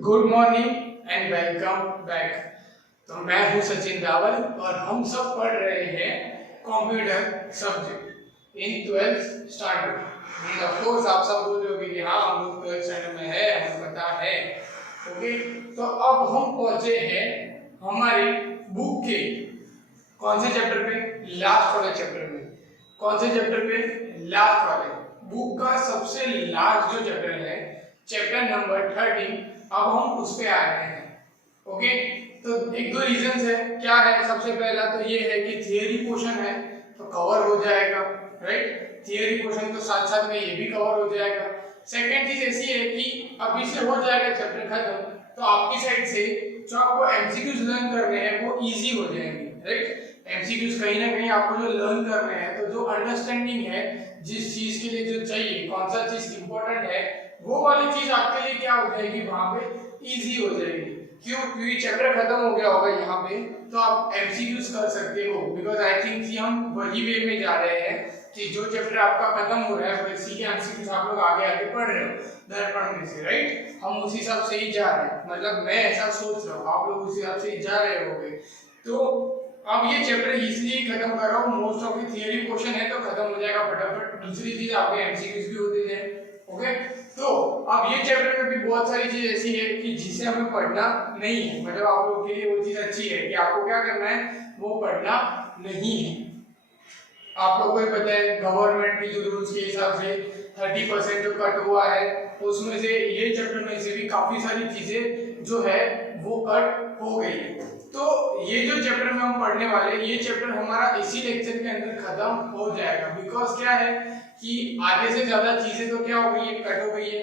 Good morning and welcome back. तो मैं हूं सचिन रावल और हम सब पढ़ रहे हैं computer subject in 12th standard. Of course आप सब बोल रहे होंगे कि हाँ हम लोग 12th स्टैंडर्ड में है, हमें पता है। ओके, तो अब हम पहुंचे हैं हमारे बुक के कौन से चैप्टर पे? लास्ट वाले चैप्टर में। कौन से चैप्टर पे? लास्ट वाले। बुक का सबसे लास्ट जो चैप्टर है, चैप्टर नंबर 13, अब हम उस पे आ रहे हैं। ओके, तो एक दो रीजंस है। क्या है? सबसे पहला तो ये है कि थियरी पोर्शन है तो कवर हो जाएगा, राइट? थियरी पोर्शन तो साथ साथ में ये भी कवर हो जाएगा। सेकंड चीज ऐसी है कि अभी से हो जाएगा चैप्टर खत्म, तो आपकी साइड से जो आपको एमसीक्यूज लर्न करने हैं वो इजी हो जाएंगे, राइट? एमसीक्यूज कहीं ना कहीं आपको जो लर्न करने हैं, तो जो अंडरस्टैंडिंग है जिस चीज के लिए जो चाहिए, कौन सा चीज इंपॉर्टेंट है, वो वाली चीज आपके लिए क्या हो जाएगी, वहां पे इजी हो जाएगी। क्यों? क्योंकि चैप्टर खत्म हो गया होगा यहाँ पे, तो आप एमसीक्यूज कर सकते हो। बिकॉज आई थिंक कि हम वही वे में जा रहे हैं कि जो चैप्टर आपका खत्म हो रहा है वैसी के एमसीक्यूज आप लोग आगे आगे पढ़ रहे हो दर्पण में से, राइट? हम उसी हिसाब से ही जा रहे हैं, मतलब मैं ऐसा सोच रहा हूँ, आप लोग उसी हिसाब से ही जा रहे होंगे। तो अब ये चैप्टर इसलिए खत्म कर रहा हूँ, most of the theory question है तो खत्म हो जाएगा फटाफट। दूसरी चीज आपके एमसीक्यूज भी होते जाए। ओके, तो अब ये चैप्टर में भी बहुत सारी चीज ऐसी है कि जिसे हमें पढ़ना नहीं है, मतलब आप लोगों के लिए वो चीज अच्छी है कि आपको क्या करना है, वो पढ़ना नहीं है। आप लोगों को ही पता है गवर्नमेंट की जो रूल्स के हिसाब से 30% जो कट हुआ है, उसमें से ये चैप्टर में से भी काफी सारी चीजें जो है वो कट हो गई है। तो ये जो चैप्टर में हम पढ़ने वाले, ये चैप्टर हमारा इसी लेक्चर के अंदर खत्म हो जाएगा। बिकॉज क्या है कि आधे से ज्यादा चीजें तो क्या हो गई है, कट हो गई है,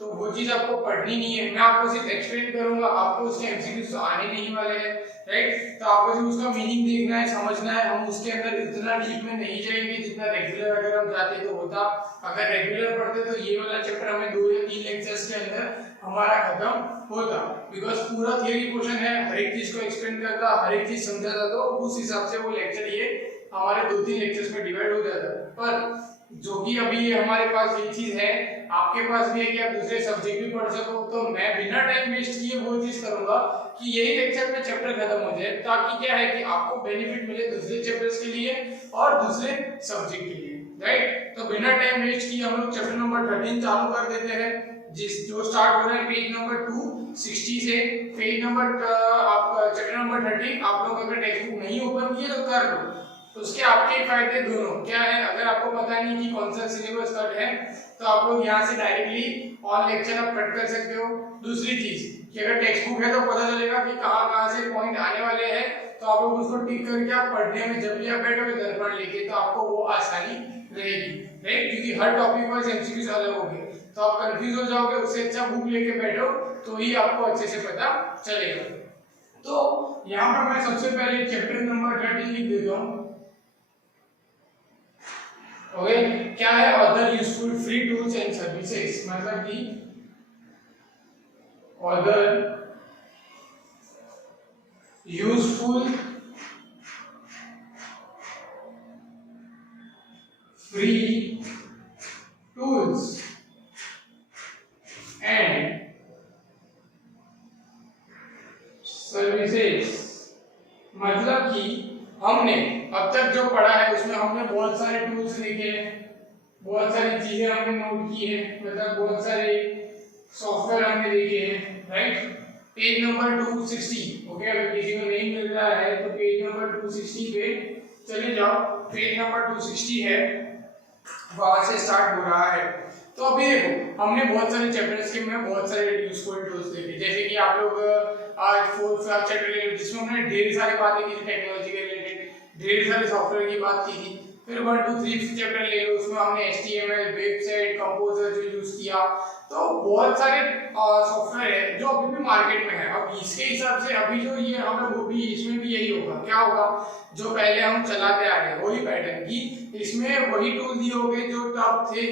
तो वो चीज आपको पढ़नी नहीं है। मैं आपको सिर्फ एक्सप्लेन करूंगा, आपको उसके एमसीक्यूज तो आने नहीं वाले हैं, राइट? तो आपको सिर्फ उसका मीनिंग देखना है, समझना है। हम उसके अंदर इतना डीप में नहीं जाएंगे जितना रेगुलर अगर हम जाते तो होता। अगर रेगुलर पढ़ते तो ये वाला चैप्टर हमें 2 या 3 लेक्चर्स के अंदर हमारा खत्म होता। बिकॉज पूरा थियरी पोर्शन है, हर एक चीज को एक्सप्लेन करता, हर एक चीज समझाता, तो उस हिसाब से वो लेक्चर ये हमारे 2-3 लेक्चर्स में डिवाइड हो जाता। पर जो कि अभी हमारे पास ये चीज है, आपके पास भी है कि आप दूसरे सब्जेक्ट भी पढ़ सको, तो मैं बिना टाइम वेस्ट किए वो चीज करूंगा कि यही लेक्चर में चैप्टर खत्म हो जाए, ताकि क्या है कि आपको बेनिफिट मिले दूसरे चैप्टर्स के लिए और दूसरे सब्जेक्ट के लिए, राइट? तो बिना टाइम वेस्ट किए हम लोग चैप्टर नंबर 13 चालू कर देते हैं, जो स्टार्ट हो रहा है पेज नंबर 260 से। पेज नंबर आप चैप्टर नंबर 13 आप लोग अगर टेक्स्ट बुक नहीं ओपन किए तो कर लो। तो उसके आपके फायदे दोनों क्या है, अगर आपको पता नहीं कि कौन सा सिलेबस कट है, तो आप लोग यहाँ से डायरेक्टली ऑन लेक्चर आप कट कर सकते हो। दूसरी चीज कि अगर टेक्स्ट बुक है तो पता चलेगा कि कहाँ से पॉइंट आने वाले हैं, तो आप लोग उसको टिक करके आप पढ़ने में जब भी आप बैठोगे दर्पण लेके, तो आपको वो आसानी रहेगी, राइट? क्योंकि हर टॉपिक वाइज एमसीक्यूज अलग होंगे, तो आप कंफ्यूज हो जाओगे। उससे अच्छा बुक लेके बैठो तो ही आपको अच्छे से पता चलेगा। तो यहाँ पर मैं सबसे पहले चैप्टर नंबर 13 लिख देता हूँ। ओके, क्या है? Other useful free tools and services, मतलब कि other useful free tools and services, मतलब कि हमने अब तक जो पढ़ा है उसमें हमने बहुत सारे टूल्स देखे हैं, बहुत सारी चीजें हमने नोट की है, मतलब बहुत सारे सॉफ्टवेयर हमने देखे हैं, राइट? Page number 260। ओके, अगर किसी को नहीं मिल रहा है तो पेज नंबर 260 पे चले जाओ। पेज नंबर 260 है, वहां से स्टार्ट हो रहा है। तो अभी देखो, हमने बहुत सारे चैप्टर्स के में बहुत सारे यूजफुल टूल्स देखे, जैसे कि आप लोग आज 4th चैप्टर जिसमें हमने ढेर सारी बातें की थी टेक्नोलॉजी के रिलेटेड, ढेर सारे सॉफ्टवेयर की बात की थी। फिर 1, 2, 3 चैप्टर ले लो, उसमें हमने HTML, वेबसाइट, कंपोजर जो यूज किया। तो बहुत सारे सॉफ्टवेयर है जो अभी भी मार्केट में है। अब इसके हिसाब से अभी जो ये हमें वो भी इसमें भी यही होगा। क्या होगा? जो पहले हम चलाते आ रहे हैं वही पैटर्न की, इसमें वही टूल दिए होंगे जो टॉप थे,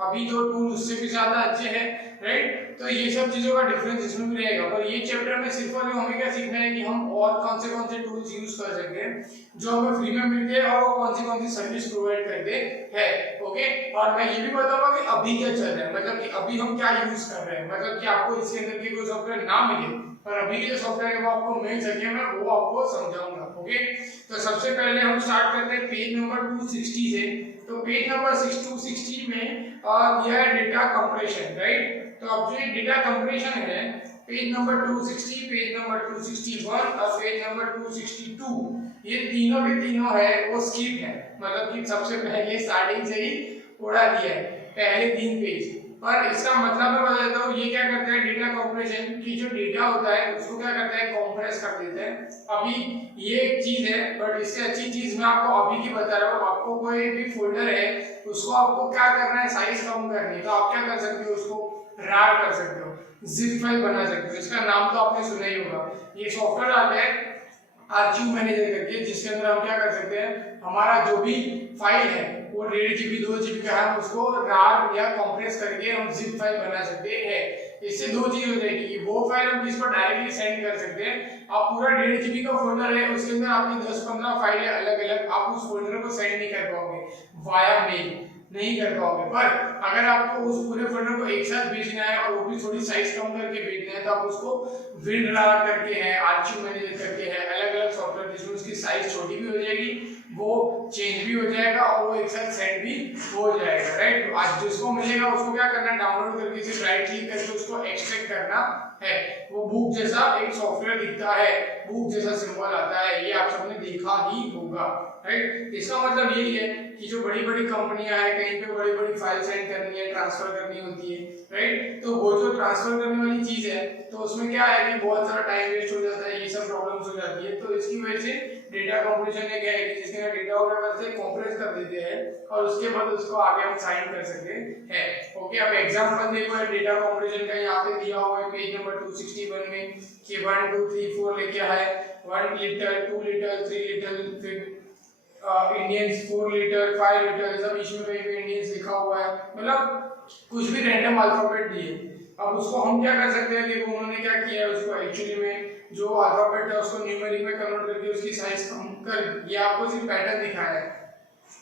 अभी जो टूल उससे भी ज्यादा अच्छे हैं, राइट। तो ये सब चीजों का डिफरेंस इसमें भी रहेगा। पर ये चैप्टर में सिर्फ और हमें क्या सीखना है कि हम और कौन से टूल्स यूज कर सकते हैं जो हमें फ्री में मिलते हैं और वो कौन सी सर्विस प्रोवाइड करते हैं। ओके, और मैं ये भी बताऊंगा कि अभी क्या चल रहा है, मतलब कि अभी हम क्या यूज कर रहे हैं, मतलब कि आपको इसके अंदर के कोई सॉफ्टवेयर ना मिले पर अभी के जो सॉफ्टवेयर है वो आपको मिल सके, मैं वो आपको समझाऊंगा। ओके, तो सबसे पहले हम स्टार्ट करते हैं पेज नंबर 260 से। तो पेज नंबर 260 में दिया है डेटा कंप्रेशन, राइट। तो अब जो डेटा कंप्रेशन है पेज नंबर 260, पेज नंबर 261 और पेज नंबर 262, ये तीनों के तीनों है वो स्किप है, मतलब कि सबसे पहले स्टार्टिंग से ही उड़ा दिया है पहले 3 पेज। पर इसका मतलब मैं बता देता हूँ, ये क्या करता है डेटा कंप्रेशन की जो डेटा होता है उसको क्या करता है कंप्रेस कर देता है। अभी ये एक चीज है, बट इससे अच्छी चीज मैं आपको अभी की बता रहा हूँ। आपको कोई भी फोल्डर है उसको आपको क्या करना है, साइज कम करनी है, तो आप क्या कर सकते हो, उसको रार कर सकते हो, जिप फाइल बना सकते हो। इसका नाम तो आपने सुना ही होगा। ये सॉफ्टवेयर आता है आर्चिव मैनेजर करके, जिसके अंदर हम क्या कर सकते हैं, हमारा जो भी फाइल है वो 1.5 GB 2 GB का है, उसको रार या कंप्रेस करके हम जिप फाइल बना सकते हैं। इससे दो चीज हो जाएगी कि वो फाइल हम किसको डायरेक्टली सेंड कर सकते हैं। आप पूरा 1.5 GB का फोल्डर है, उसके अंदर आपकी 10-15 फाइलें अलग अलग, आप उस फोल्डर को सेंड नहीं कर पाओगे वाया मेल, नहीं कर पाओगे। पर अगर आपको उस पूरे फोल्डर को एक साथ भेजना है और वो भी थोड़ी साइज कम करके भेजना है, तो आप उसको विनरार करके है, आर्चिव मैनेजर करके है, अलग अलग सॉफ्टवेयर जिसमें उसकी साइज छोटी भी हो जाएगी, वो चेंज भी हो जाएगा और वो एक साथ सेंड भी हो जाएगा, राइट। आज जिसको मिलेगा उसको क्या करना है, डाउनलोड करके सिर्फ राइट क्लिक करके उसको एक्सट्रैक्ट करना है। वो बुक जैसा एक सॉफ्टवेयर दिखता है, बुक जैसा सिंबल आता है, ये आप सबने देखा ही होगा, राइट। इसका मतलब यही है कि जो बड़ी बड़ी कंपनियां हैं, कहीं पे बड़ी बड़ी फाइल सेंड करनी है, ट्रांसफर करनी होती है, राइट। तो वो जो ट्रांसफर करने वाली चीज है, तो उसमें क्या है कि बहुत सारा टाइम वेस्ट हो जाता है, ये सब प्रॉब्लम्स हो जाती है। तो इसकी वजह से डेटा कंप्रेशन ने क्या है कि जिसके डेटा को क्या करते हैं, कंप्रेस कर देते हैं और उसके बाद उसको आगे हम साइन कर सकते हैं। ओके, अब एग्जांपल देखो डेटा कंप्रेशन का, यहाँ पे दिया हुआ है पेज नंबर 261 में कि 1 2 3 4 लिखा है, 1 लीटर 2 लीटर 3 लीटर, फिर इंडियंस 4 लीटर 5 लीटर, सब इसमें पे इंडियंस लिखा हुआ है, मतलब कुछ भी रैंडम अल्फाबेट दिए। अब उसको हम क्या कर सकते हैं, देखो उन्होंने क्या किया है, उसको एक्चुअली में जो अल्फाबेट है उसको न्यूमेरिक में कन्वर्ट करके उसकी साइज कम कर, ये आपको सिर्फ पैटर्न दिखाया है,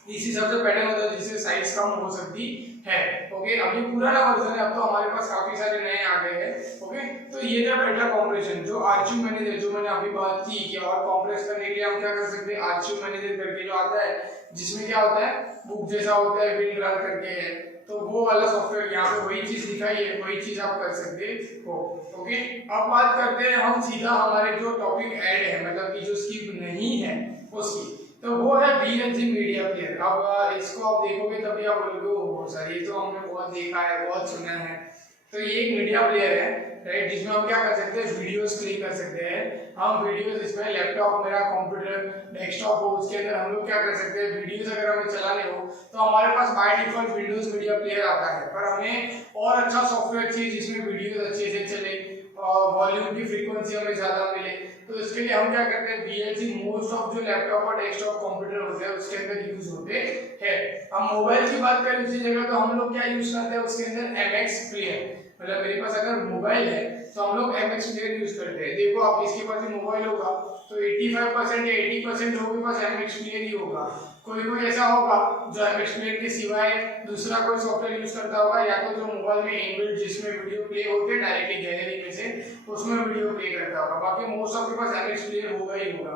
इस हिसाब से पैटर्न होता है जिससे साइज कम हो सकती है। ओके, अब ये पुराना वर्जन है, अब तो हमारे पास काफी सारे नए आ गए हैं। ओके, तो ये था डेटा कंप्रेशन, जो आर्चिव मैनेजर जो मैंने अभी बात की कि और कंप्रेस करने के लिए हम क्या कर सकते हैं, आर्चिव मैनेजर करके जो आता है, जिसमें क्या होता है, बुक जैसा होता है, विल रन करके है, तो वो वाला सॉफ्टवेयर यहाँ पे वही चीज दिखाई है, वही चीज आप कर सकते हो। ओके, अब बात करते हैं हम सीधा हमारे जो टॉपिक ऐड है, मतलब कि जो स्किप नहीं है उसकी, तो वो है VLC मीडिया प्लेयर। अब इसको आप देखोगे तभी आप बोलोगे ओह सर ये तो हमने बहुत देखा है, बहुत सुना है। तो ये एक मीडिया प्लेयर है, राइट, जिसमें हम क्या कर सकते हैं, वीडियोस प्ले कर सकते हैं। हम वीडियोस, इसमें लैपटॉप मेरा कंप्यूटर डेस्कटॉप हो, उसके अंदर हम लोग क्या कर सकते हैं, वीडियोस अगर हमें चलाने हो तो हमारे पास by default Windows media player आता है, पर हमें और अच्छा सॉफ्टवेयर चाहिए जिसमें वीडियोस अच्छे से चले और वॉल्यूम की फ्रीक्वेंसी हमें ज्यादा मिले। तो इसके लिए हम क्या करते हैं, VLC मोस्ट ऑफ जो लैपटॉप और डेस्कटॉप कंप्यूटर होते हैं उसके अंदर यूज होते हैं। हम मोबाइल की बात करें उसी जगह, तो हम लोग क्या यूज करते हैं उसके अंदर MX प्लेयर, मतलब मेरे पास अगर मोबाइल है तो हम लोग MX प्लेयर यूज करते हैं। देखो आप किसके पास भी मोबाइल होगा तो 85% या 80% लोगों के पास MX प्लेयर ही होगा। कोई कोई ऐसा होगा जो MX प्लेयर के सिवाय दूसरा कोई सॉफ्टवेयर यूज करता होगा, या तो जो मोबाइल में इनबिल्ट जिसमें वीडियो प्ले होते हैं डायरेक्टली गैलरी में से उसमें वीडियो प्ले करता होगा, बाकी मोस्ट ऑफ के पास MX प्लेयर होगा ही होगा।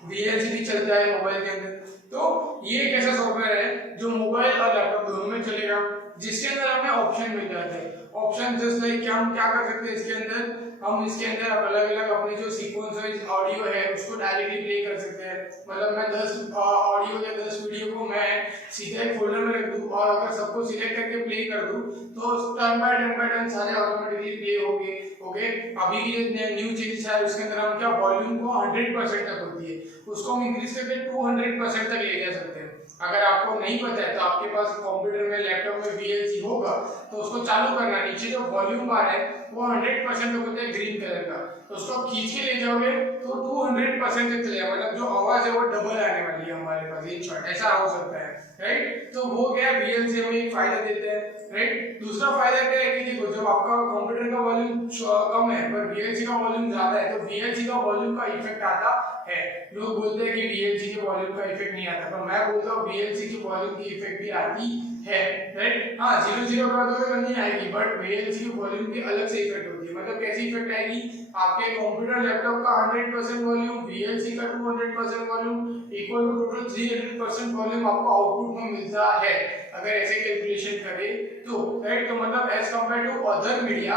VLC भी चलता है मोबाइल के अंदर, तो ये एक ऐसा सॉफ्टवेयर है जो मोबाइल और लैपटॉप दोनों में चलेगा, जिसके अंदर हमें ऑप्शन मिल जाते हैं। ऑप्शन जस्ट लाइक कि हम क्या कर सकते हैं इसके अंदर, हम इसके अंदर अलग अलग अपने जो सीक्वेंस वाइज ऑडियो है उसको डायरेक्टली प्ले कर सकते हैं। मतलब मैं 10 ऑडियो या 10 वीडियो को मैं सीधा एक फोल्डर में रख दूं और अगर सबको सिलेक्ट करके प्ले कर दूं तो टर्न बाय टर्न सारे ऑटोमेटिकली प्ले होंगे। ओके, अभी की जो न्यू चेंजेस है उसके अंदर हम क्या वॉल्यूम को 100% तक होती है उसको हम इंक्रीज करके 200% तक ले जा सकते हैं। अगर आपको नहीं पता है तो आपके पास कंप्यूटर में लैपटॉप में VLC होगा तो उसको चालू करना, नीचे जो वॉल्यूम बार है वो 100% तक होता है ग्रीन कलर का, तो उसको खींच के ले जाओगे तो 200% तक चलेगा, मतलब जो आवाज है वो डबल आने वाली है हमारे पास, इन शॉर्ट ऐसा हो सकता है, राइट। तो वो क्या है, VLC हमें एक फायदा देता है, राइट। दूसरा फायदा क्या है कि देखो जब आपका कंप्यूटर का वॉल्यूम कम है पर VLC का वॉल्यूम ज्यादा है तो VLC का वॉल्यूम का इफेक्ट आता है। लोग बोलते हैं कि VLC के वॉल्यूम का इफेक्ट नहीं आता, पर मैं बोलता हूँ VLC की वॉल्यूम की इफेक्ट भी आती है, राइट। हाँ 0 कर दोगे तो नहीं आएगी, बट VLC की वॉल्यूम की अलग से इफेक्ट होती है। मतलब कैसी इफेक्ट आएगी, आपके कंप्यूटर लैपटॉप का 100% वॉल्यूम, VLC का 200% volume equal to total 300% volume आपको आउटपुट में मिलता है अगर ऐसे कैलकुलेशन करें तो, राइट। तो मतलब as compare to other media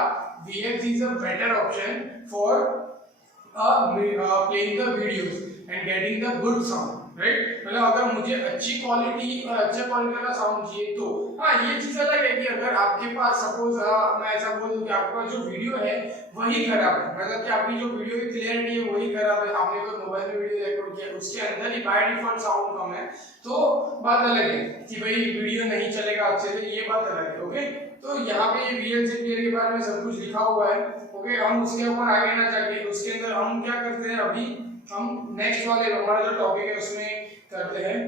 VLC is a better option for playing the videos and getting the good sound, right. मतलब अगर मुझे अच्छी क्वालिटी और अच्छा क्वालिटी का साउंड चाहिए तो हाँ ये चीज अलग है कि अगर आपके पास सपोज मैं ऐसा बोल दूं कि आपके पास जो वीडियो है वही खराब है, मतलब कि आपकी जो वीडियो की क्लियरिटी है वही खराब है, आपने कोई मोबाइल में वीडियो रिकॉर्ड किया उसके अंदर ही बाय डिफॉल्ट साउंड कम है, तो बात अलग है कि भाई वीडियो नहीं चलेगा अच्छे से, ये बात अलग है, ओके। तो यहाँ पे VLC प्लेयर के बारे में सब कुछ लिखा हुआ है, ओके। हम उसके ऊपर आगे ना जाके उसके अंदर हम क्या करते हैं, अभी हम नेक्स्ट वाले हमारा जो टॉपिक है उसमें करते हैं,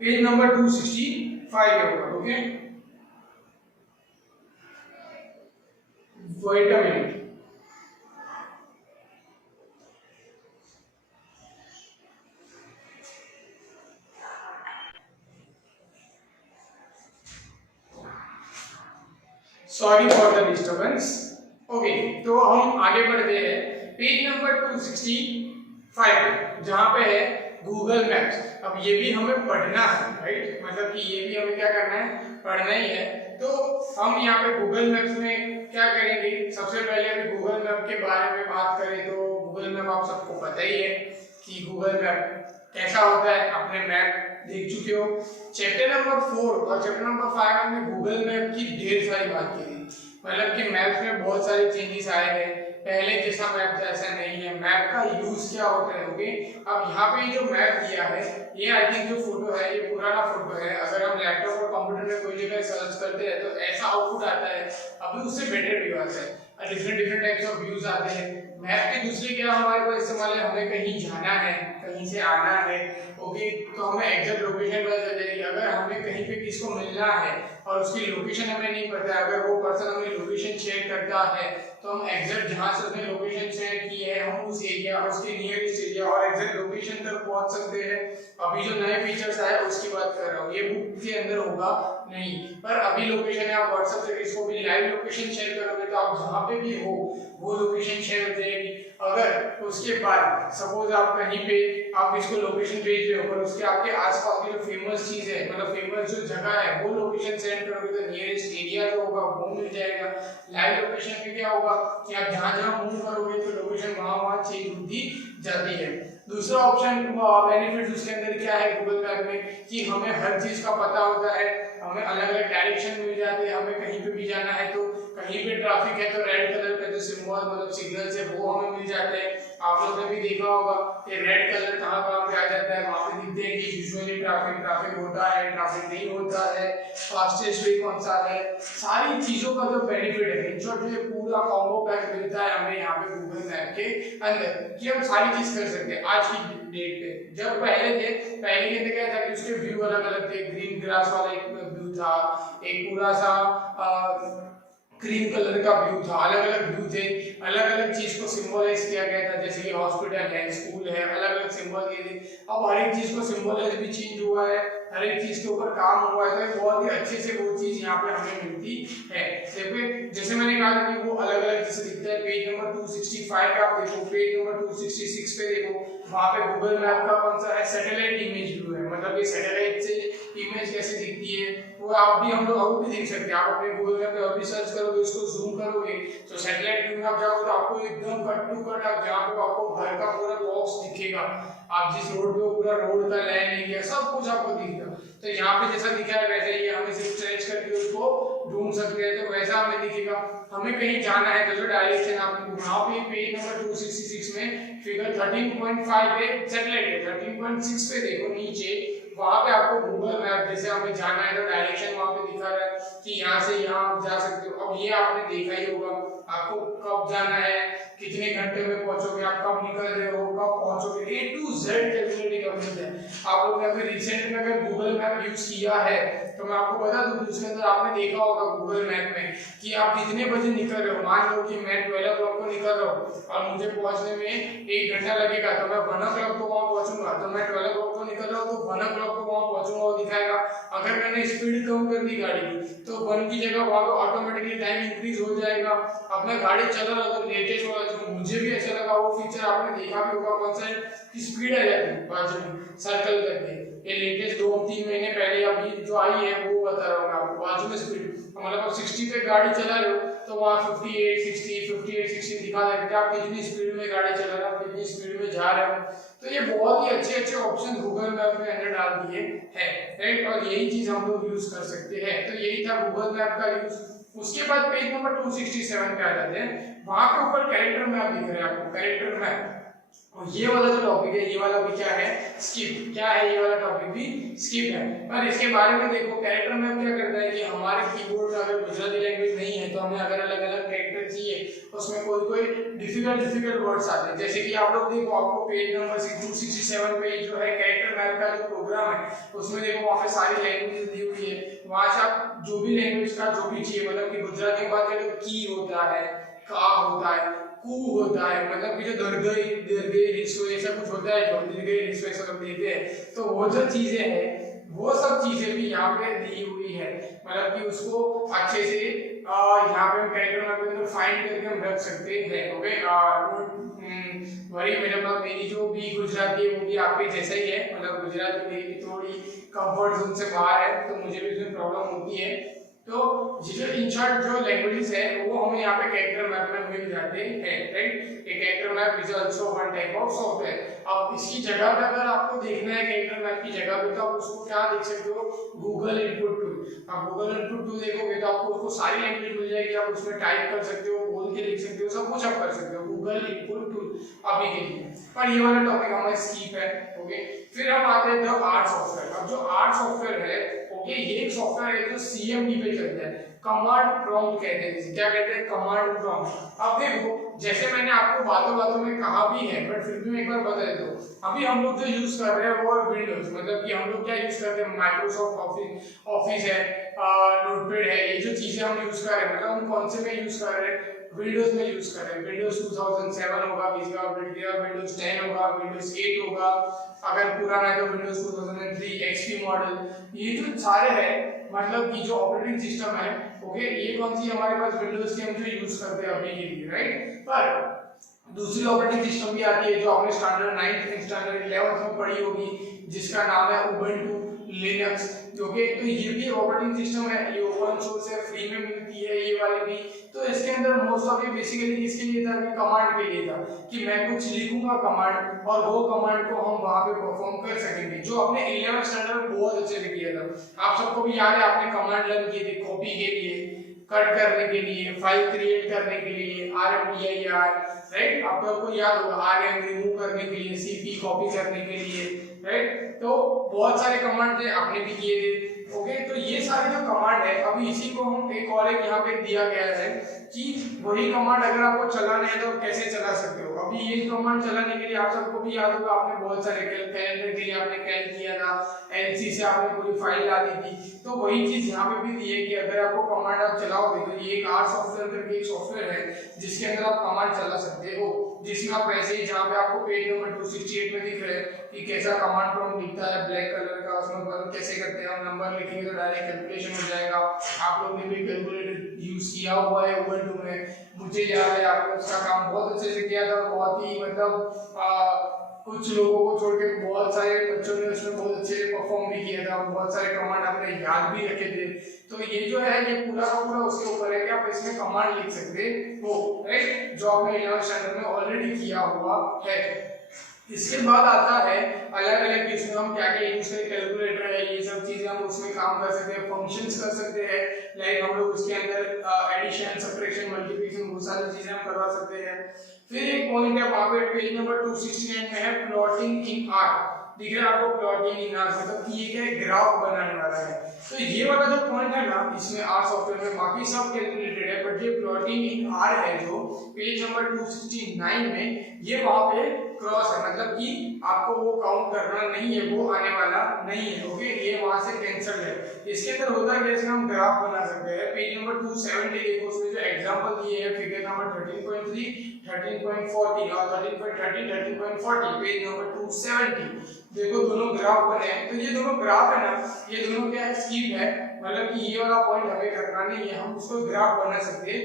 पेज नंबर 265 के ऊपर, okay. Wait a minute, sorry for the disturbance, okay. तो हम आगे बढ़ते हैं पेज नंबर 265 जहां पे है गूगल मैप्स। अब ये भी हमें पढ़ना है, राइट, मतलब कि ये भी हमें क्या करना है, पढ़ना ही है। तो हम यहाँ पे गूगल मैप्स में क्या करेंगे, सबसे पहले अभी गूगल मैप के बारे में बात करें तो गूगल मैप आप सबको पता ही है कि गूगल मैप कैसा होता है, आपने मैप देख चुके हो। चैप्टर नंबर 4 और चैप्टर नंबर 5 में गूगल मैप की ढेर सारी बात की थी, मतलब कि मैप्स में बहुत सारे चेंजेस आए हैं, पहले जैसा मैप ऐसा नहीं है, मैप का यूज क्या होता है, ओके। अब यहाँ पे जो मैप दिया है ये आई थिंक जो फोटो है ये पुराना फोटो है, अगर हम लैपटॉप और कंप्यूटर में कोई जगह सर्च करते हैं तो ऐसा आउटपुट आता है, अभी उससे बेटर व्यू आता है, डिफरेंट टाइप्स ऑफ व्यूज आते हैं। मैप के दूसरे क्या हमारे पास इस्तेमाल है, हमें कहीं जाना है, कहीं से आना है, ओके, तो हमें एग्जैक्ट लोकेशन पता चल जाएगी। अगर हमें कहीं पे किसको मिलना है और उसकी लोकेशन हमें नहीं पता है, अगर वो पर्सन हमें लोकेशन शेयर करता है तो हम एग्जैक्ट जहां से उसने लोकेशन शेयर की है हम उस एरिया, उसके नियरेस्ट एरिया और एग्जैक्ट लोकेशन तक पहुंच सकते हैं। अभी जो नए फीचर्स आए उसकी बात कर रहा हूँ, ये बुक के अंदर होगा नहीं, पर अभी लोकेशन है, आप व्हाट्सएप से किसको भी लाइव लोकेशन शेयर करोगे तो आप जहां पे भी हो वो लोकेशन शेयर हो जाएगी। अगर उसके बाद सपोज आप कहीं पे आप किसको लोकेशन भेज रहे हो पर उसके आपके आसपास की जो फेमस चीज है, मतलब फेमस जो जगह है वो लोकेशन सेंड करोगे तो नियरेस्ट एरिया जो होगा वो मिल जाएगा। लाइव लोकेशन पे क्या होगा कि आप जहां जहां मूव करोगे तो लोकेशन वहां चेंज होती जाती है। दूसरा ऑप्शन बेनिफिट उसके अंदर क्या है गूगल मैप में कि हमें हर चीज का पता होता है, हमें अलग अलग डायरेक्शन मिल जाते हैं, हमें कहीं पे भी जाना है तो कहीं पे ट्रैफिक है तो रेड कलर का जो सिंबल मतलब सिग्नल्स है वो हमें मिल जाते हैं। आप लोगों ने भी देखा होगा कि रेड कलर कहां कहां पे आ जाता है, वहां पे दिखते हैं कि यूजुअली ट्रैफिक होता है, ट्रैफिक नहीं होता है, फास्टेस्ट वे कौन सा है, सारी चीजों का जो बेनिफिट है इन शॉर्ट ये पूरा कॉम्बो पैक मिलता है हमें यहाँ पे गूगल मैप के अंदर कि हम सारी चीज कर सकते हैं। आज की डेट पे जब पहले के अंदर क्या था कि उसके व्यू अलग अलग थे, ग्रीन ग्रास वाला एक व्यू था, एक पूरा सा क्रीम कलर का व्यू था, अलग अलग व्यू थे, अलग अलग चीज को सिंबलाइज किया गया था, जैसे कि हॉस्पिटल है, स्कूल है, अलग अलग सिंबल दिए थे। अब हर एक चीज को सिंबलाइज भी चेंज हुआ है, हर एक चीज के ऊपर काम हुआ है, तो बहुत ही अच्छे से वो चीज यहाँ पे हमें मिलती है। जैसे मैंने कहा कि वो अलग अलग जैसे दिखता है, पेज नंबर 265 का आप देखो, पेज नंबर 266 पे देखो, वहां पे गूगल मैप का कौन सा है सैटेलाइट इमेज व्यू है, मतलब ये सैटेलाइट से इमेज कैसे दिखती है वो आप भी हम लोग अब भी देख सकते हैं। आप अपने गूगल मैप पे और भी सर्च करोगे, उसको जूम करोगे तो सैटेलाइट व्यू में आप जाओगे तो आपको एकदम कट टू कट आप जहाँ पे आपको घर का पूरा बॉक्स दिखेगा, आप जिस रोड पे हो पूरा रोड का लैंड एरिया सब कुछ आपको दिखेगा। तो यहाँ पे जैसा दिखा है वैसे ही हमें सिर्फ स्ट्रेच करके उसको ढूंढ सकते हैं, तो वैसा हमें दिखेगा। हमें कहीं जाना है तो जो डायरेक्शन आपको वहाँ पे पेज नंबर 266 में फिगर 13.5 पे सैटेलाइट है, 13.6 पे देखो नीचे वहां पे आपको गूगल मैप जैसे हमें जाना है तो डायरेक्शन वहां पे दिखा रहा है कि यहाँ से यहाँ आप जा सकते हो। अब ये आपने देखा ही होगा, आपको कब जाना है, कितने घंटे में पहुंचोगे, आप कब निकल रहे हो, कब पहुंचोगे, A to Z कैलकुलेट कर मिलता है। आप लोग ने अगर रिसेंट में अगर गूगल मैप यूज किया है तो मैं आपको बता दूं, उसके अंदर आपने देखा होगा गूगल मैप में कि आप कितने बजे निकल रहे हो। मान लो कि मैं 12 o'clock को निकल रहा हूँ और मुझे पहुंचने में 1 घंटा लगेगा, तो मैं 1 o'clock को वहां पहुंचूंगा। तो मैं 12 o'clock को निकल रहा हूँ तो 1 o'clock को वहां पहुंचूंगा, वो दिखाएगा। अगर मैंने स्पीड कम कर दी गाड़ी की तो 1 की जगह वहां पे ऑटोमेटिकली टाइम इंक्रीज हो जाएगा। अब मैं गाड़ी चला रहा हूँ तो लेटेस्ट वाला जो मुझे भी अच्छा लगा वो फीचर आपने देखा भी होगा, कौन सा है कि स्पीड आ जाती है बाजू में सर्कल करके। ये लेटेस्ट 2-3 महीने पहले अभी जो आई है वो बता रहा हूँ मैं आपको। बाजू में स्पीड मतलब आप 60 पे गाड़ी चला रहे हो तो वहाँ 58-60 दिखा देगा कि आप कितनी स्पीड में गाड़ी चला रहे हो, कितनी स्पीड में जा रहे हो। तो ये बहुत ही अच्छे ऑप्शन गूगल मैप में अंदर डाल दिए हैं, राइट। और यही चीज हम लोग यूज कर सकते हैं। तो यही था गूगल मैप का यूज। उसके बाद पेज नंबर 267 पे आ जाते हैं। वहां पे ऊपर कैरेक्टर मैप दिख रहा है आपको, कैरेक्टर मैप। और ये वाला जो टॉपिक है ये वाला भी क्या है, स्किप। क्या है ये वाला टॉपिक भी स्किप है। पर इसके बारे में देखो, कैरेक्टर मैप क्या करता है कि हमारे कीबोर्ड में अगर गुजराती लैंग्वेज नहीं है तो हमें अगर अलग-अलग कैरेक्टर चाहिए, उसमें कोई डिफिकल्ट वर्ड्स आते हैं। जैसे कि आप लोग देखो, आपको पेज नंबर 267 पे जो है कैरेक्टर मैप का जो प्रोग्राम है उसमें देखो वहां पे सारी लैंग्वेज दी हुई है। वहां से आप जो भी लैंग्वेज का जो भी चाहिए, मतलब कि गुजराती में बात करें तो की होता है, का होता है, कू होता है, मतलब कि जो दीर्घई रिश्व ऐसा कुछ होता है, जो दीर्घई रिश्व ऐसा सब देते हैं। तो वो जो चीजें हैं वो सब चीजें भी यहाँ पे दी हुई है, मतलब कि उसको अच्छे से यहाँ पे कैरेक्टर मैप में फाइंड करके हम रख सकते हैं। ओके, वही मेरी जो भी गुजराती है वो भी आपके जैसा ही है, मतलब गुजराती मेरी थोड़ी कंफर्ट जोन से बाहर है तो मुझे भी उसमें प्रॉब्लम होती है। तो जो इन शॉर्ट जो लैंग्वेजेस है वो हमें यहाँ पे कैरेक्टर मैप में मिल जाते हैं, राइट। एक character map is also one type of software. अब इसकी जगह पे अगर आपको देखना है कैरेक्टर मैप की जगह पे तो आप उसको क्या देख सकते हो, गूगल इनपुट टूल। आप गूगल इनपुट टूल देखोगे तो आपको उसको सारी लैंग्वेज मिल जाएगी, आप उसमें टाइप कर सकते हो, बोल के लिख सकते हो, सब कुछ आप कर सकते हो गूगल इनपुट टूल अभी के लिए। पर ये वाला टॉपिक हमारा स्किप है। ओके, फिर हम आते हैं द आर्ट सॉफ्टवेयर। अब जो आर्ट सॉफ्टवेयर है ये एक सॉफ्टवेयर है जो सीएमडी पे चलता है, कमांड प्रॉम्प्ट कहते हैं। क्या कहते हैं, कमांड प्रॉम्प्ट। अब देखो, जैसे मैंने आपको बातों में कहा भी है बट फिर भी मैं एक बार बता देता हूँ। अभी हम लोग जो यूज कर रहे हैं वो है विंडोज, मतलब कि हम लोग क्या यूज करते हैं, माइक्रोसॉफ्ट ऑफिस है, नोटपैड है, ये जो चीजें हम यूज कर रहे हैं, मतलब हम कौन से में यूज कर रहे हैं, विंडोज में यूज कर रहे हैं। विंडोज 2007 होगा, इसका अपडेट किया, विंडोज 10 होगा, विंडोज 8 होगा, अगर पुराना है तो विंडोज 2003 एक्सपी मॉडल। ये जो सारे हैं मतलब कि जो ऑपरेटिंग सिस्टम है, ओके, ये कौन सी हमारे पास विंडोज की हम जो यूज करते हैं अभी के लिए, राइट। पर दूसरी ऑपरेटिंग सिस्टम भी आती है जो आपने स्टैंडर्ड 9th स्टैंडर्ड 11th में पढ़ी होगी, जिसका नाम है उबुंटू लिनक्स। ओके, तो ये भी ऑपरेटिंग सिस्टम है, ये ओपन सोर्स है, फ्री में मिलती है ये वाली भी। तो इसके अंदर मोस्ट ऑफ ये बेसिकली किसके लिए था, कि कमांड के लिए था, कि मैं कुछ लिखूंगा कमांड और वो कमांड को हम वहां पे परफॉर्म कर सकेंगे, जो आपने 11th स्टैंडर्ड में बहुत अच्छे से किया था। आप सबको भी याद है, आपने कमांड लर्न किए थे कॉपी के लिए, कट करने के लिए, फाइल क्रिएट करने के लिए, RMDIR, राइट। आपको याद होगा, RM रिमूव करने के लिए, CP कॉपी करने के लिए, राइट। तो बहुत सारे कमांड थे, आपने भी किए थे। ओके, तो ये सारे जो कमांड है, अभी इसी को हम एक और एक यहाँ पे दिया गया है कि वही कमांड अगर आपको चलाना है तो कैसे चला सकते हो। अभी ये कमांड चलाने के लिए आप सबको भी याद होगा, आपने बहुत सारे कैलेंडर के लिए आपने कैल किया था, LC से आपने पूरी फाइल डाली थी। तो वही चीज यहाँ पे भी दी है कि अगर आपको कमांड आप चलाओगे तो ये एक आर्ट सॉफ्टवेयर करके एक सॉफ्टवेयर है जिसके अंदर आप कमांड चला सकते हो, जिसमें आप वैसे ही जहाँ पे आपको पेज नंबर 268 में दिख रहा है कि कैसा कमांड प्रॉम्प्ट दिखता है ब्लैक कलर का, उसमें वर्क कैसे करते हैं, हम नंबर लिखेंगे तो डायरेक्ट कैलकुलेशन हो जाएगा। आप लोग ने भी कैलकुलेटर यूज किया हुआ है उबुंटू में, मुझे याद है आपने उसका काम बहुत अच्छे से किया था, बहुत ही मतलब कुछ लोगों को छोड़ के बहुत सारे बच्चों ने उसमें बहुत अच्छे से परफॉर्म भी किया था, बहुत सारे कमांड आपने याद भी रखे थे। तो ये जो है ये पूरा का पूरा उसके ऊपर है कि आप इसमें कमांड लिख सकते हो, राइट, जो आपने 11th स्टैंडर्ड में ऑलरेडी किया हुआ है। इसके बाद आता है अलग अलग इसमें हम क्या क्या यूज करें, कैलकुलेटर है, ये सब चीजें हम उसमें काम कर सकते हैं, फंक्शंस कर सकते हैं, लाइक हम लोग उसके अंदर एडिशन, सब्ट्रैक्शन, मल्टीप्लिकेशन, बहुत सारी चीजें हम करवा सकते हैं। फिर एक पॉइंट है वहां पे पेज नंबर 269 में है प्लॉटिंग इन आर्ट। दिख रहा है आपको प्लॉटिंग इन आर्ट, मतलब कि ये क्या है, ग्राफ बनाने वाला है। तो ये वाला जो पॉइंट है ना इसमें आर्ट सॉफ्टवेयर में, बाकी सब कैलकुलेटेड है, बट ये प्लॉटिंग इन आर्ट है जो पेज नंबर 269 में, ये वहां पे क्रॉस है, मतलब कि आपको वो काउंट करना नहीं है, वो आने वाला नहीं है। ओके, ये वहां से कैंसिल है। इसके अंदर होता है कैसे हम ग्राफ बना सकते हैं। पेज नंबर 270 देखो, उसमें जो एग्जांपल दिए हैं फिगर नंबर 13.3, 13.40 और 13.30, 13.40, पेज नंबर 270 देखो दोनों ग्राफ बने हैं। तो ये दोनों ग्राफ है ना, ये दोनों क्या है, स्कीप है, मतलब कि ये वाला पॉइंट हमें करना नहीं है, हम उसको ग्राफ बना सकते हैं,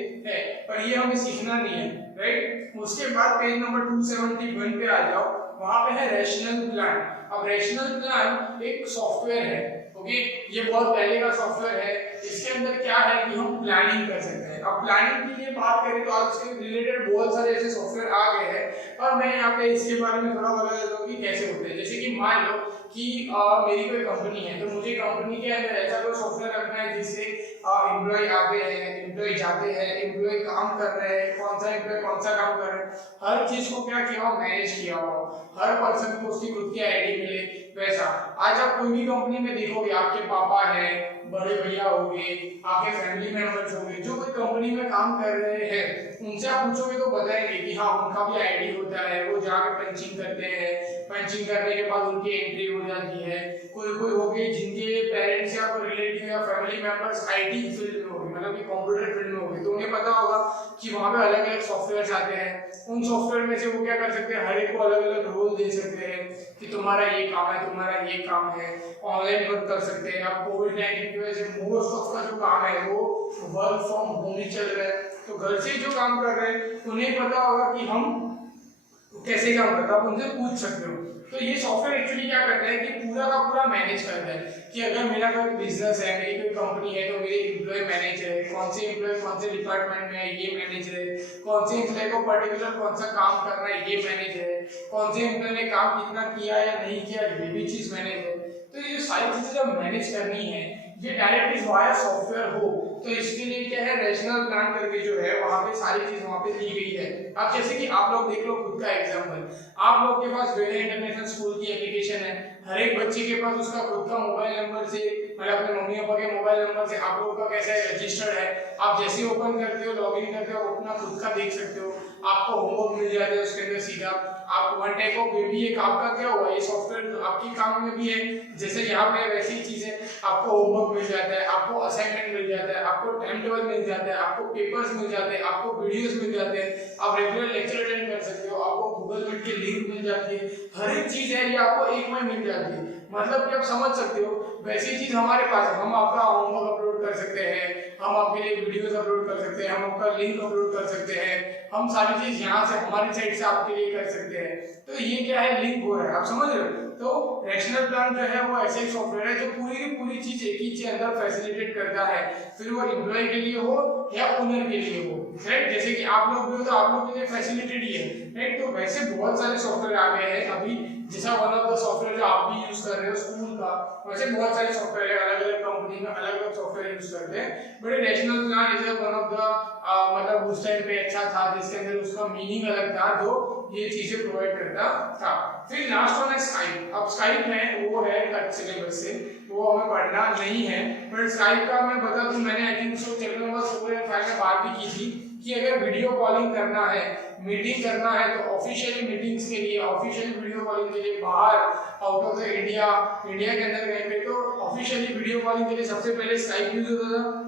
पर ये हमें सीखना नहीं है, राइट। उसके बाद पेज नंबर 271 पे आ जाओ, वहां पे है रैशनल प्लान। अब रैशनल प्लान एक सॉफ्टवेयर है, ओके, ये बहुत पहले का सॉफ्टवेयर है। इसके अंदर क्या है कि हम प्लानिंग कर सकते हैं। अब प्लानिंग के लिए बात करें तो आज इसके रिलेटेड बहुत सारे ऐसे सॉफ्टवेयर आ गए हैं, और मैं यहाँ पे इसके बारे में थोड़ा बता देता हूँ कि कैसे होते हैं। जैसे कि मान लो कि मेरी कोई कंपनी है, तो मुझे कंपनी के अंदर ऐसा कोई सॉफ्टवेयर रखना है जिससे एम्प्लॉय आते हैं, एम्प्लॉय जाते हैं, एम्प्लॉय काम कर रहे हैं, कौन सा एम्प्लॉय कौन सा काम कर रहे हैं, हर चीज को क्या किया हो, मैनेज किया हो, हर पर्सन को उसकी खुद की आईडी मिले, वैसा। आज आप कोई भी कंपनी में देखोगे, आपके पापा है, बड़े भैया होंगे, आपके फैमिली मेंबर्स होंगे, जो कोई कंपनी में काम कर रहे हैं, उनसे आप पूछोगे तो बताएंगे कि हाँ उनका भी आईडी होता है, वो जाके पंचिंग करते हैं, पंचिंग करने के बाद उनकी एंट्री हो जाती है। कोई कोई हो गए जिनके पेरेंट्स या कोई रिलेटिव या फैमिली मेंबर्स आईटी फील्ड में होंगे, मतलब कि कंप्यूटर फील्ड में होंगे, तो उन्हें पता होगा कि वहाँ पे अलग अलग सॉफ्टवेयर आते हैं। उन सॉफ्टवेयर में से वो क्या कर सकते हैं, हर एक को अलग अलग रोल दे सकते हैं कि तुम्हारा ये काम है, तुम्हारा ये काम है, ऑनलाइन वर्क कर सकते हैं। अब कोविड-19 की वजह से मोस्ट ऑफ का जो काम है वो वर्क फ्रॉम होम ही चल रहा है, तो घर से जो काम कर रहे हैं उन्हें पता होगा कि हम कैसे काम करते हैं, आप उनसे पूछ सकते हो। तो ये सॉफ्टवेयर एक्चुअली क्या करता है कि पूरा का पूरा मैनेज करता है कि अगर मेरा कोई बिजनेस है, मेरी कोई कंपनी है, तो मेरे एम्प्लॉय मैनेज है, कौन से एम्प्लॉय कौन से डिपार्टमेंट में है ये मैनेज है, कौन से एम्प्लॉय को पर्टिकुलर कौन सा काम करना है ये मैनेज है, कौन से एम्प्लॉय ने काम कितना किया या नहीं किया ये भी चीज मैनेज है। तो ये सारी चीजें जब मैनेज करनी है, ये डायरेक्टली वाया सॉफ्टवेयर हो, तो इसके लिए क्या है, रैशनल प्लान करके जो है वहां पे सारी चीज वहां पे दी गई है। अब जैसे कि आप लोग देख लो खुद का एग्जांपल, आप लोग के पास वेदा इंटरनेशनल स्कूल की एप्लीकेशन है, हर एक बच्चे के पास उसका खुद का मोबाइल नंबर से, मतलब अपने मम्मी पापा के मोबाइल नंबर से आप लोग का कैसा है, रजिस्टर्ड है। आप जैसे ओपन करते हो, लॉगिन करते हो, अपना खुद का देख सकते हो, आपको होमवर्क मिल जाता है उसके अंदर सीधा। आप वन टाइप ऑफ वे भी एक आपका क्या हुआ, ये सॉफ्टवेयर आपके काम में भी है, जैसे यहाँ पे वैसी ही चीज है, आपको होमवर्क मिल जाता है, आपको असाइनमेंट मिल जाता है, आपको टाइम टेबल मिल जाता है, आपको पेपर्स मिल जाते हैं, आपको वीडियोस मिल जाते हैं, आप रेगुलर लेक्चर अटेंड कर सकते हो, आपको गूगल मीट की लिंक मिल जाती है, हर एक चीज है ये आपको एक में मिल जाती है। मतलब कि आप समझ सकते हो वैसी चीज हमारे पास है, हम आपका होमवर्क अपलोड कर सकते हैं, हम आपके लिए वीडियोस अपलोड कर सकते हैं, हम आपका लिंक अपलोड कर सकते हैं, हम सारी चीज यहाँ से हमारी साइड से आपके लिए कर सकते हैं। तो ये क्या है, लिंक हो रहा है, आप समझ रहे हो। तो रैशनल प्लान जो है वो ऐसा ही सॉफ्टवेयर है जो पूरी की पूरी चीज एक ही के अंदर फैसिलिटेट करता है, फिर वो एम्प्लॉय के लिए हो या ओनर के लिए हो, राइट। जैसे कि आप लोग भी हो तो आप लोग के लिए फैसिलिटेड ही है, राइट। तो वैसे बहुत सारे सॉफ्टवेयर आ गए हैं अभी, जैसा वन ऑफ द सॉफ्टवेयर जो आप भी यूज कर रहे हो स्कूल का, वैसे बहुत सारे सॉफ्टवेयर है, अलग अलग कंपनी में अलग अलग सॉफ्टवेयर यूज करते हैं। But national plan is one of the मतलब उस टाइम पे अच्छा था, जिसके अंदर उसका मीनिंग अलग था, जो ये चीजें प्रोवाइड करता था। फिर लास्ट वन है स्काइप। अब स्काइप है वो है कट सिलेबस से, वो हमें पढ़ना नहीं है, बट स्काइप का मैं बता दूं, मैंने I think so chapter number 4 and 5 में बात भी की थी कि अगर वीडियो कॉलिंग करना है, मीटिंग करना है, तो ऑफिशियली मीटिंग्स के लिए, ऑफिशियली वीडियो कॉलिंग के लिए बाहर आउट ऑफ द इंडिया के अंदर कहीं पे, तो ऑफिशियली वीडियो कॉलिंग के लिए सबसे पहले स्काइप यूज होता था।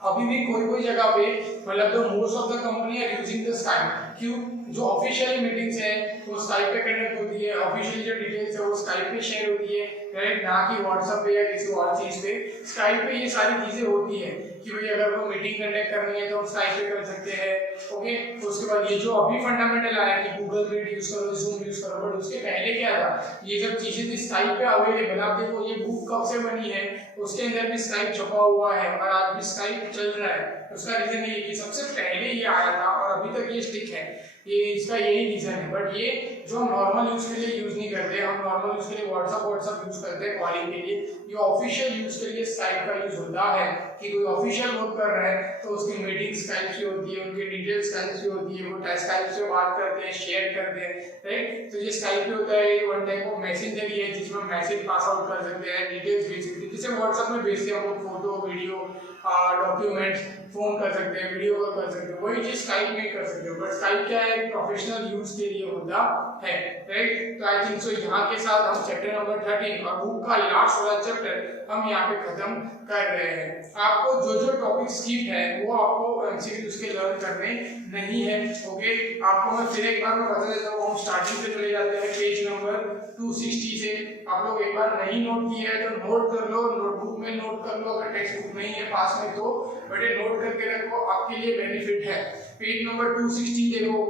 अभी भी कोई कोई जगह पे मतलब the most of the company are using the Skype. क्यों? जो ऑफिशियल मीटिंग्स है वो स्काइप पे कंडक्ट होती है, ऑफिशियल जो डिटेल्स है वो स्काइप पे शेयर होती है, राइट, ना कि व्हाट्सएप पे या किसी और चीज पे। स्काइप पे ये सारी चीजें होती है कि भाई अगर वो मीटिंग कंडक्ट करनी है तो हम स्काइप पे कर सकते हैं, ओके। उसके बाद ये जो अभी फंडामेंटल आया कि गूगल मीट यूज करो, जूम यूज करो, बट उसके पहले क्या था, ये जब चीजें थी स्काइप पे अवेलेबल। आप देखो ये बुक कब से बनी है, उसके अंदर भी स्काइप छपा हुआ है और आज भी स्काइप चल रहा है। उसका रीजन ये कि सबसे पहले ये आया था और अभी तक ये स्टिक है, ये इसका यही रीजन है। बट ये जो हम नॉर्मल यूज के लिए यूज नहीं करते, हम नॉर्मल यूज के लिए व्हाट्सएप यूज करते हैं कॉलिंग के लिए, ये ऑफिशियल यूज के लिए स्काइप का यूज होता है कि कोई ऑफिशियल वर्क कर रहा है तो उसकी मीटिंग स्काइप से होती है, उनकी डिटेल्स स्काइप से होती है, वो स्काइप से बात करते हैं, शेयर करते हैं, राइट। तो ये स्काइप पे होता है, वन टाइप ऑफ मैसेंजर ही है जिसमें मैसेज पास आउट कर सकते हैं, डिटेल्स भेज सकते हैं, जैसे व्हाट्सएप में भेजते हैं हम फोटो वीडियो डॉक्यूमेंट्स, फोन कर सकते हैं, वीडियो कॉल कर सकते हैं, वही चीज स्काइप में कर सकते हो। बट स्काइप क्या है, प्रोफेशनल यूज के लिए होता है, राइट। तो आई थिंक सो यहाँ के साथ हम चैप्टर नंबर 13 और बुक का लास्ट वाला चैप्टर हम यहाँ पे खत्म कर रहे हैं। आपको जो जो टॉपिक स्किप है वो आपको एमसीक्यूज के लर्न करने नहीं है, ओके। आपको मैं फिर एक बार मैं बता देता हूँ, हम स्टार्टिंग से चले जाते हैं पेज नंबर 260 से। आप लोग एक बार नहीं नोट किया है तो नोट कर लो, नोटबुक में नोट कर लो, अगर टेक्स्ट बुक नहीं है पास में तो बेटे नोट करके रखो, आपके लिए बेनिफिट है। पेज नंबर 260 देखो,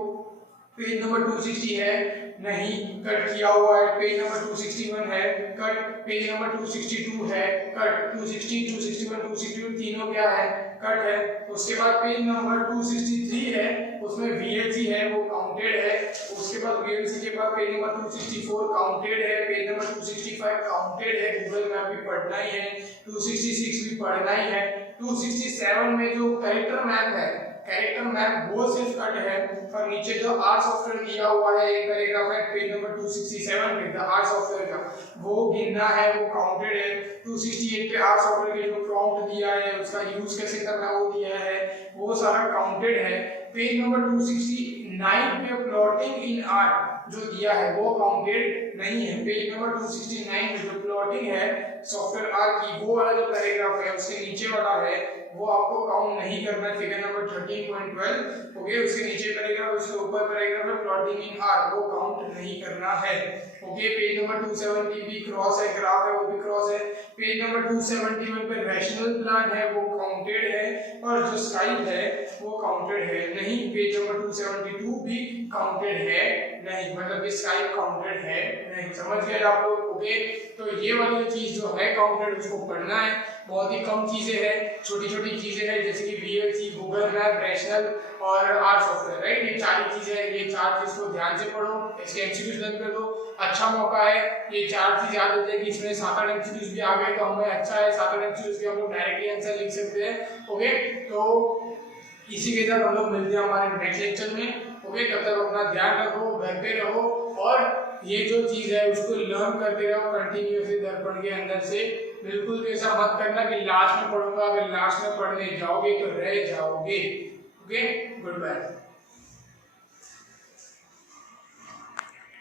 पेज नंबर 260 है नहीं, कट किया हुआ है। पेज नंबर 261 है कट, पेज नंबर 262 है कट, 260, 261, 262 तीनों क्या है, कट है। उसके बाद पेज नंबर 263 है, उसमें VLC है वो काउंटेड है। उसके बाद VLC के बाद पेज नंबर 264 काउंटेड है, पेज नंबर 265 काउंटेड है, गूगल मैप भी पढ़ना ही है, 266 भी पढ़ना ही है। 267 में जो कैरेक्टर मैप है, कैरेक्टर मैप वो सिर्फ कट है, और नीचे जो आर सॉफ्टवेयर दिया हुआ है एक पैराग्राफ है पेज नंबर 267 पे द आर सॉफ्टवेयर का, वो गिनना है, वो काउंटेड है। 268 पे आर सॉफ्टवेयर के जो प्रॉम्प्ट दिया है उसका यूज कैसे करना वो दिया है, वो सारा काउंटेड है। पेज नंबर 269 पे प्लॉटिंग इन आर जो दिया है वो काउंटेड नहीं है। पेज नंबर 269 में जो प्लॉटिंग है सॉफ्टवेयर आर की, वो वाला जो पैराग्राफ है उसके नीचे वाला है वो आपको काउंट नहीं करना है। फिगर नंबर 13.12 ओके, उसके नीचे पैराग्राफ, उसके ऊपर पैराग्राफ है प्लॉटिंग इन आर, वो काउंट नहीं करना है, ओके। पेज नंबर 270 भी क्रॉस है, ग्राफ है वो भी क्रॉस है। पेज नंबर 271 पे रैशनल प्लान है वो काउंटेड है, और जो स्काइप है वो काउंटेड है नहीं। पेज नंबर 272 भी काउंटेड है नहीं, मतलब ये स्काइप काउंटेड है नहीं। समझ गए आप लोग, ओके। तो ये वाली चीज जो है काउंटेड उसको पढ़ना है, बहुत ही कम चीजें हैं, छोटी छोटी चीजें हैं, जैसे कि VLC, गूगल मैप, रैशनल और आर सॉफ्टवेयर, राइट। ये चार चीजें हैं, ये चार चीज को ध्यान से पढ़ो, इसके एमसीक्यूज लर्न कर दो। अच्छा मौका है, ये चार चीज याद हो जाएगी, इसमें 7-8 एमसीक्यूज भी आ गए तो हमें अच्छा है, 7-8 एमसीक्यूज के हम लोग डायरेक्टली आंसर लिख सकते हैं, ओके। तो इसी के साथ हम लोग मिलते हैं हमारे नेक्स्ट लेक्चर में, ओके। तब तक अपना ध्यान रखो, घर पे रहो, और ये जो चीज है उसको लर्न करते रहो कंटिन्यूअसली दर्पण के अंदर से। बिल्कुल भी ऐसा मत करना कि लास्ट में पढ़ूंगा, अगर लास्ट में पढ़ने जाओगे तो रह जाओगे, ओके। Good bye.